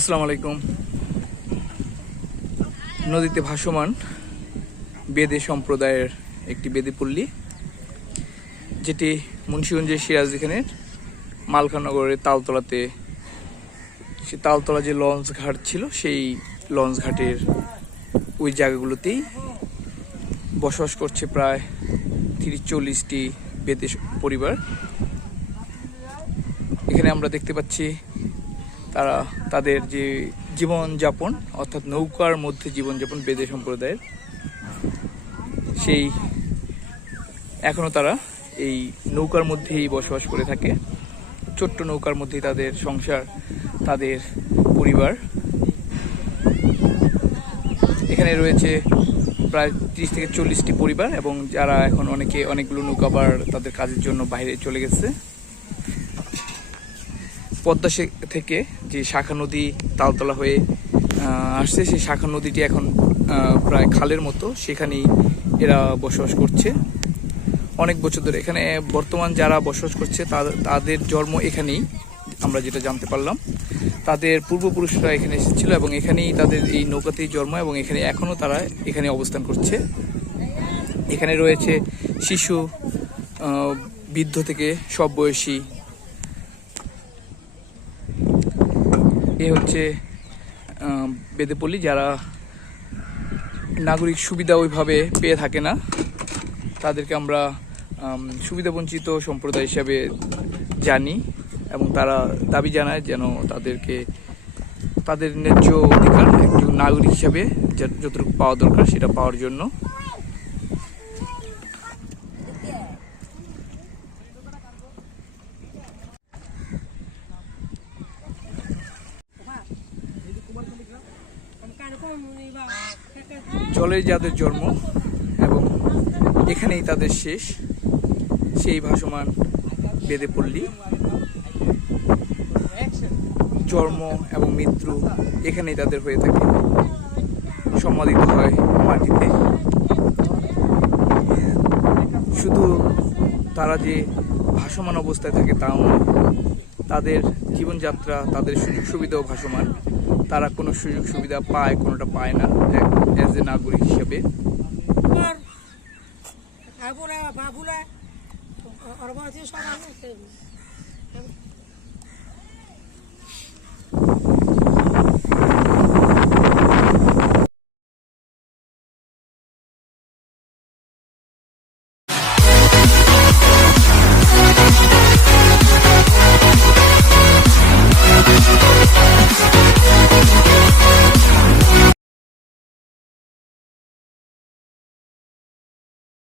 আসসালামু আলাইকুম। নদীতে ভাসমান বেদে সম্প্রদায়ের একটি বেদে পল্লী, যেটি মুন্সিগঞ্জের সিরাজদিখানের মালখানগরের তালতলাতে, সে তালতলা যে লঞ্চ ঘাট ছিল সেই লঞ্চ ঘাটের ওই জায়গাগুলোতেই বসবাস করছে প্রায় 30-40টি বেদে পরিবার। এখানে আমরা দেখতে পাচ্ছি তারা তাদের যে জীবনযাপন, অর্থাৎ নৌকার মধ্যে জীবনযাপন বেদে সম্প্রদায়ের, সেই এখনও তারা এই নৌকার মধ্যেই বসবাস করে থাকে। ছোট্ট নৌকার মধ্যেই তাদের সংসার, তাদের পরিবার। এখানে রয়েছে প্রায় 30-40টি পরিবার, এবং যারা এখন অনেকগুলো নৌকা আবার তাদের কাজের জন্য বাইরে চলে গেছে। পদ্মা থেকে যে শাখা নদী তালতলা হয়ে আসছে, সেই শাখা নদীটি এখন প্রায় খালের মতো, সেখানেই এরা বসবাস করছে অনেক বছর ধরে। এখানে বর্তমান যারা বসবাস করছে তাদের জন্ম এখানেই, আমরা যেটা জানতে পারলাম। তাদের পূর্বপুরুষরা এখানে এসেছিল এবং এখানেই তাদের এই নৌকাতেই জন্ম, এবং এখানে এখনও তারা এখানে অবস্থান করছে। এখানে রয়েছে শিশু, বৃদ্ধ থেকে সব বয়সী। এ হচ্ছে বেদেপল্লী, যারা নাগরিক সুবিধা ওইভাবে পেয়ে থাকে না, তাদেরকে আমরা সুবিধাবঞ্চিত সম্প্রদায় হিসাবে জানি, এবং তারা দাবি জানায় যেন তাদেরকে তাদের ন্যায্য অধিকার একজন নাগরিক হিসাবে যতটুকু পাওয়া দরকার সেটা পাওয়ার জন্য। জলে যাদের জন্ম এবং এখানেই তাদের শেষ, সেই ভাসমান বেদে পল্লী। জন্ম এবং মৃত্যু এখানেই তাদের হয়ে থাকে, সমাধিত হয় মাটিতে। শুধু তারা যে ভাসমান অবস্থায় থাকে তাও না, তাদের জীবনযাত্রা, তাদের সুযোগ সুবিধাও ভাসমান। তারা কোনো সুযোগ সুবিধা পায়, কোনোটা পায় না অ্যাজ এ নাগরিক হিসাবে।